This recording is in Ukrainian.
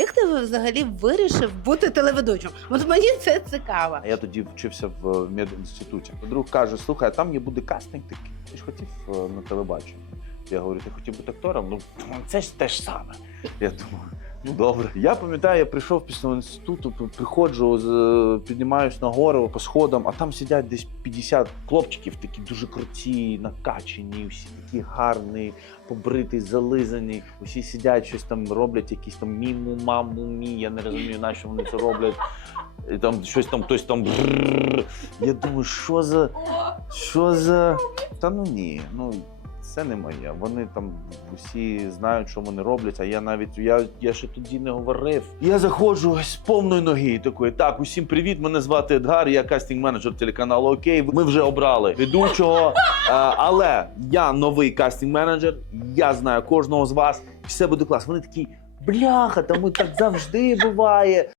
Як ти взагалі вирішив бути телеведучим? От мені це цікаво. Я тоді вчився в медінституті. Друг каже: слухай, а там є буде кастинг такий. Ти ж хотів е, на телебачення. Я говорю, ти хотів бути актором? Ну це ж те ж саме. Я думаю, ну добре. Я пам'ятаю, я прийшов після інституту, приходжу, піднімаюсь на гору по сходам, а там сидять десь 50 хлопчиків, такі дуже круті, накачані, всі такі гарні, побриті, зализані. Усі сидять, щось там роблять, якісь там міму, маму, мі. Я не розумію, на що вони це роблять. І там щось там, хтось там. Я думаю, що за. Що за. Та ну ні, ну це не моє. Вони там усі знають, що вони роблять, а я навіть я, я ще тоді не говорив. Я заходжу з повної ноги такої. Так, усім привіт. Мене звати Едгар, я кастинг-менеджер телеканалу Окей. Ми вже обрали ведучого. Але я новий кастинг-менеджер, я знаю кожного з вас. Все буде клас. Вони такі. Бляха, та ми так завжди буває.